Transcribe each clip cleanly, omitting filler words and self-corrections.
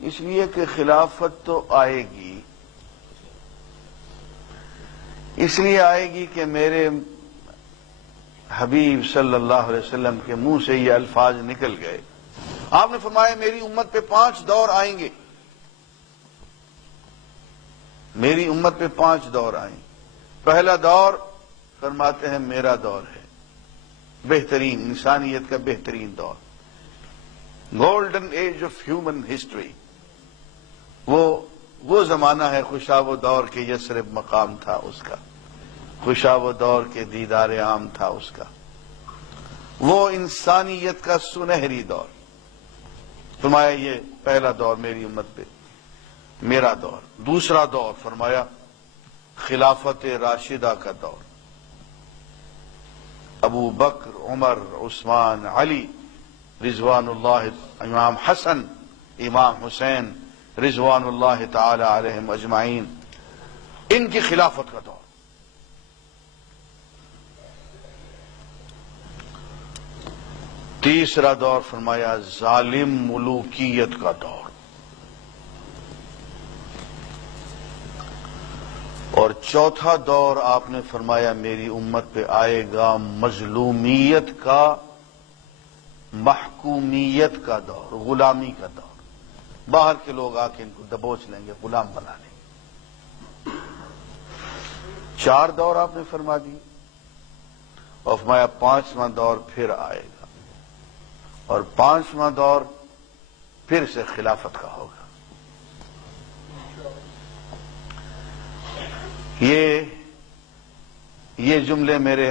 اس لیے کہ خلافت تو آئے گی، اس لیے آئے گی کہ میرے حبیب صلی اللہ علیہ وسلم کے منہ سے یہ الفاظ نکل گئے۔ آپ نے فرمایا میری امت پہ 5 دور آئیں گے، میری امت پہ 5 دور آئیں گے۔ پہلا دور فرماتے ہیں میرا دور ہے، بہترین انسانیت کا بہترین دور، golden age of human history. وہ زمانہ ہے خوشاب دور کے یثرب مقام تھا اس کا، خوشاب دور کے دیدار عام تھا اس کا، وہ انسانیت کا سنہری دور۔ فرمایا یہ پہلا دور میری امت پہ میرا دور۔ دوسرا دور فرمایا خلافت راشدہ کا دور، ابو بکر، عمر، عثمان، علی رضوان اللہ، امام حسن، امام حسین رضوان اللہ تعالی علیہم اجمعین، ان کی خلافت کا دور۔ تیسرا دور فرمایا ظالم ملوکیت کا دور، اور چوتھا دور آپ نے فرمایا میری امت پہ آئے گا مظلومیت کا، محکومیت کا دور، غلامی کا دور۔ باہر کے لوگ آ کے ان کو دبوچ لیں گے، غلام بنا لیں گے۔ 4 دور آپ نے فرما دی، اور فرمایا 5واں دور پھر آئے گا، اور 5واں دور پھر سے خلافت کا ہوگا۔ یہ جملے میرے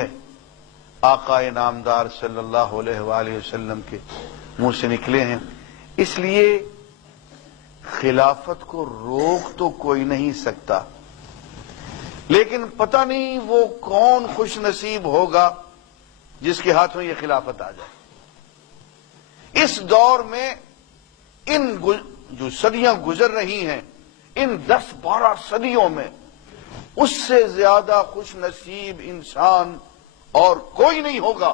آقا نامدار صلی اللہ علیہ وآلہ وسلم کے منہ سے نکلے ہیں، اس لیے خلافت کو روک تو کوئی نہیں سکتا، لیکن پتہ نہیں وہ کون خوش نصیب ہوگا جس کے ہاتھوں یہ خلافت آ جائے۔ اس دور میں ان جو صدیاں گزر رہی ہیں، ان 10-12 صدیوں میں اس سے زیادہ خوش نصیب انسان اور کوئی نہیں ہوگا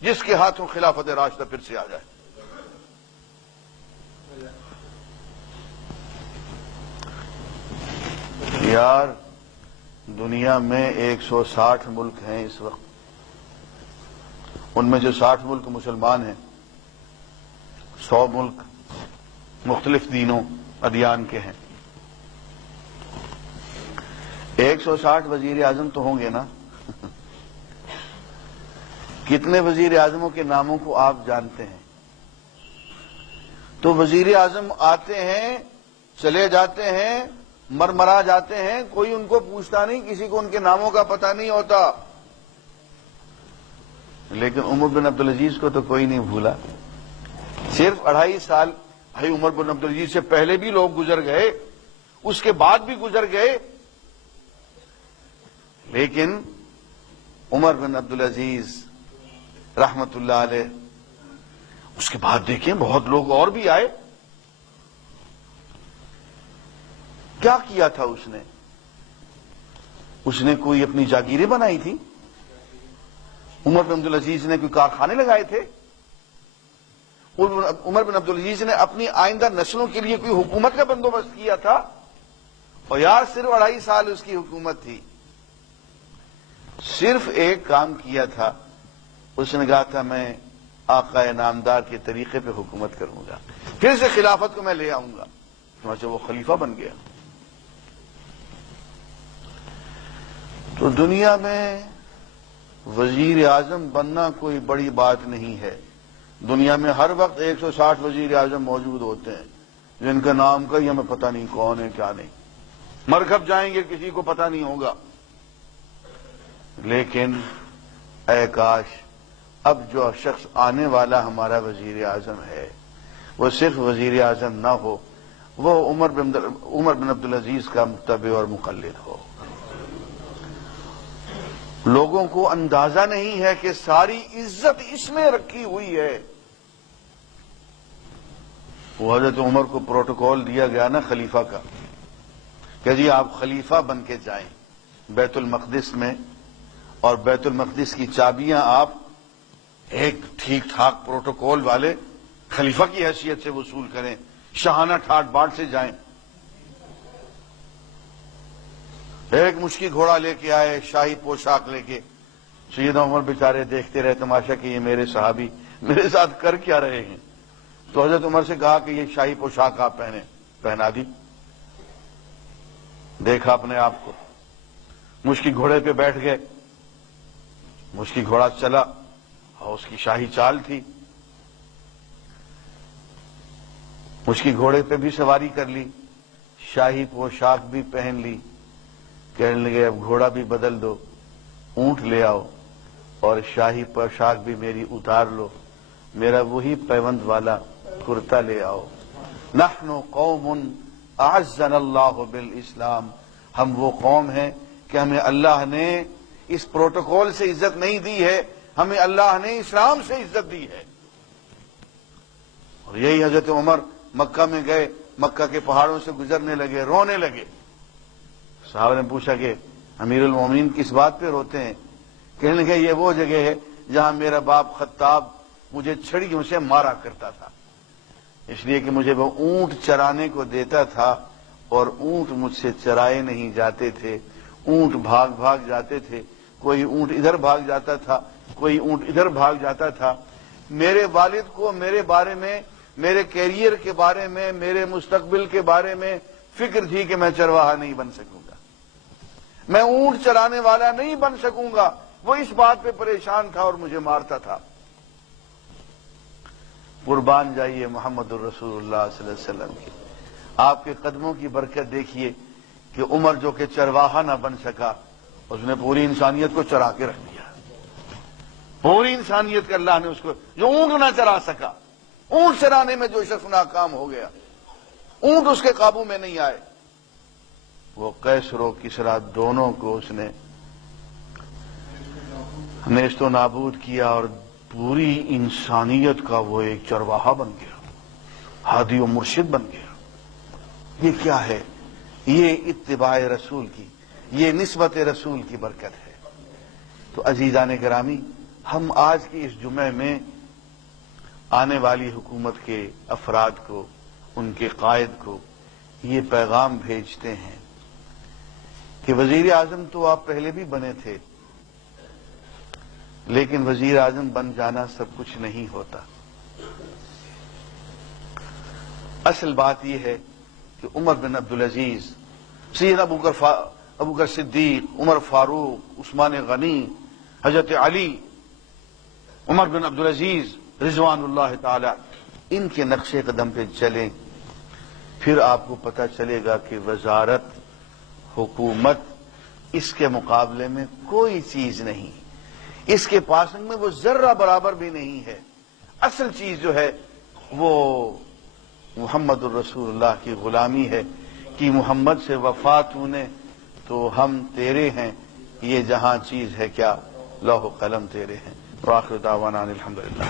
جس کے ہاتھوں خلافت راشدہ پھر سے آ جائے۔ یار دنیا میں 160 ملک ہیں اس وقت، ان میں جو 60 ملک مسلمان ہیں، 100 ملک مختلف دینوں ادیان کے ہیں۔ 160 وزیر اعظم تو ہوں گے نا؟ کتنے وزیر اعظموں کے ناموں کو آپ جانتے ہیں؟ تو وزیر اعظم آتے ہیں، چلے جاتے ہیں، مرمرا جاتے ہیں، کوئی ان کو پوچھتا نہیں، کسی کو ان کے ناموں کا پتہ نہیں ہوتا۔ لیکن عمر بن عبدالعزیز کو تو کوئی نہیں بھولا۔ صرف 2.5 سال بھائی عمر بن عبدالعزیز سے پہلے بھی لوگ گزر گئے، اس کے بعد بھی گزر گئے، لیکن عمر بن عبدالعزیز رحمت اللہ علیہ، اس کے بعد دیکھیں بہت لوگ اور بھی آئے۔ کیا کیا تھا اس نے کوئی اپنی جاگیریں بنائی تھی؟ عمر بن عبدالعزیز نے کوئی کارخانے لگائے تھے؟ عمر بن عبدالعزیز نے اپنی آئندہ نسلوں کے لیے کوئی حکومت کا بندوبست کیا تھا؟ اور یار صرف 2.5 سال اس کی حکومت تھی، صرف ایک کام کیا تھا، اس نے کہا تھا میں آقا نامدار کے طریقے پہ حکومت کروں گا، پھر سے خلافت کو میں لے آؤں گا، چنانچہ وہ خلیفہ بن گیا۔ تو دنیا میں وزیر اعظم بننا کوئی بڑی بات نہیں ہے۔ دنیا میں ہر وقت 160 وزیر اعظم موجود ہوتے ہیں جن کا نام کا ہی ہمیں پتہ نہیں کون ہے کیا نہیں، مرکب جائیں گے کسی کو پتہ نہیں ہوگا۔ لیکن اے کاش اب جو شخص آنے والا ہمارا وزیر اعظم ہے وہ صرف وزیر اعظم نہ ہو، وہ عمر بن عبدالعزیز کا متبع اور مقلد ہو۔ لوگوں کو اندازہ نہیں ہے کہ ساری عزت اس میں رکھی ہوئی ہے۔ وہ حضرت عمر کو پروٹوکول دیا گیا نا خلیفہ کا کہ جی آپ خلیفہ بن کے جائیں بیت المقدس میں، اور بیت المقدس کی چابیاں آپ ایک ٹھیک ٹھاک پروٹوکول والے خلیفہ کی حیثیت سے وصول کریں، شاہانہ ٹھاٹ باٹ سے جائیں. ایک مشکی گھوڑا لے کے آئے, شاہی پوشاک لے کے. سیدنا عمر بیچارے دیکھتے رہے تماشا کہ یہ میرے صحابی میرے ساتھ کر کیا رہے ہیں. تو حضرت عمر سے کہا کہ یہ شاہی پوشاک آپ پہنا دی. دیکھا اپنے آپ کو, مشکی گھوڑے پہ بیٹھ گئے. مشکی گھوڑا چلا اور اس کی شاہی چال تھی. مشکی گھوڑے پہ بھی سواری کر لی, شاہی پوشاک بھی پہن لی. کہنے لگے اب گھوڑا بھی بدل دو, اونٹ لے آؤ اور شاہی پوشاک بھی میری اتار لو, میرا وہی پیوند والا کرتا لے آؤ. نحن قوم اعزنا اللہ بالاسلام, ہم وہ قوم ہیں کہ ہمیں اللہ نے اس پروٹوکول سے عزت نہیں دی ہے, ہمیں اللہ نے اسلام سے عزت دی ہے. اور یہی حضرت عمر مکہ میں گئے, مکہ کے پہاڑوں سے گزرنے لگے, رونے لگے. صحابہ نے پوچھا کہ امیر المومنین کس بات پہ روتے ہیں؟ کہنے لگے یہ وہ جگہ ہے جہاں میرا باپ خطاب مجھے چھڑیوں سے مارا کرتا تھا, اس لیے کہ مجھے وہ اونٹ چرانے کو دیتا تھا اور اونٹ مجھ سے چرائے نہیں جاتے تھے. اونٹ بھاگ بھاگ جاتے تھے, کوئی اونٹ ادھر بھاگ جاتا تھا, کوئی اونٹ ادھر بھاگ جاتا تھا. میرے والد کو میرے بارے میں, میرے کیریئر کے بارے میں, میرے مستقبل کے بارے میں فکر تھی کہ میں چرواہا نہیں بن سکوں گا, میں اونٹ چرانے والا نہیں بن سکوں گا. وہ اس بات پہ پریشان تھا اور مجھے مارتا تھا. قربان جائیے محمد الرسول اللہ صلی اللہ علیہ وسلم کی, آپ کے قدموں کی برکت دیکھیے کہ عمر جو کہ چرواہا نہ بن سکا, اس نے پوری انسانیت کو چرا کے رکھ دیا. پوری انسانیت کا اللہ نے اس کو, جو اونٹ نہ چرا سکا, اونٹ چرانے میں جو شخص ناکام ہو گیا, اونٹ اس کے قابو میں نہیں آئے, وہ قیصر و کسریٰ دونوں کو اس نے نیست و نابود کیا اور پوری انسانیت کا وہ ایک چرواہا بن گیا, ہادی و مرشد بن گیا. یہ کیا ہے؟ یہ اتباع رسول کی, یہ نسبت رسول کی برکت ہے. تو عزیزان گرامی, ہم آج کی اس جمعے میں آنے والی حکومت کے افراد کو, ان کے قائد کو یہ پیغام بھیجتے ہیں کہ وزیر اعظم تو آپ پہلے بھی بنے تھے, لیکن وزیر اعظم بن جانا سب کچھ نہیں ہوتا. اصل بات یہ ہے کہ عمر بن عبدالعزیز, سیدنا ابوبکر صدیق, عمر فاروق, عثمان غنی, حضرت علی, عمر بن عبدالعزیز رضوان اللہ تعالی, ان کے نقش قدم پہ چلیں, پھر آپ کو پتہ چلے گا کہ وزارت, حکومت اس کے مقابلے میں کوئی چیز نہیں, اس کے پاس میں وہ ذرہ برابر بھی نہیں ہے. اصل چیز جو ہے وہ محمد الرسول اللہ کی غلامی ہے کہ محمد سے وفات ہونے تو ہم تیرے ہیں, یہ جہاں چیز ہے کیا, لوح و قلم تیرے ہیں. وآخر دعوانا الحمدللہ.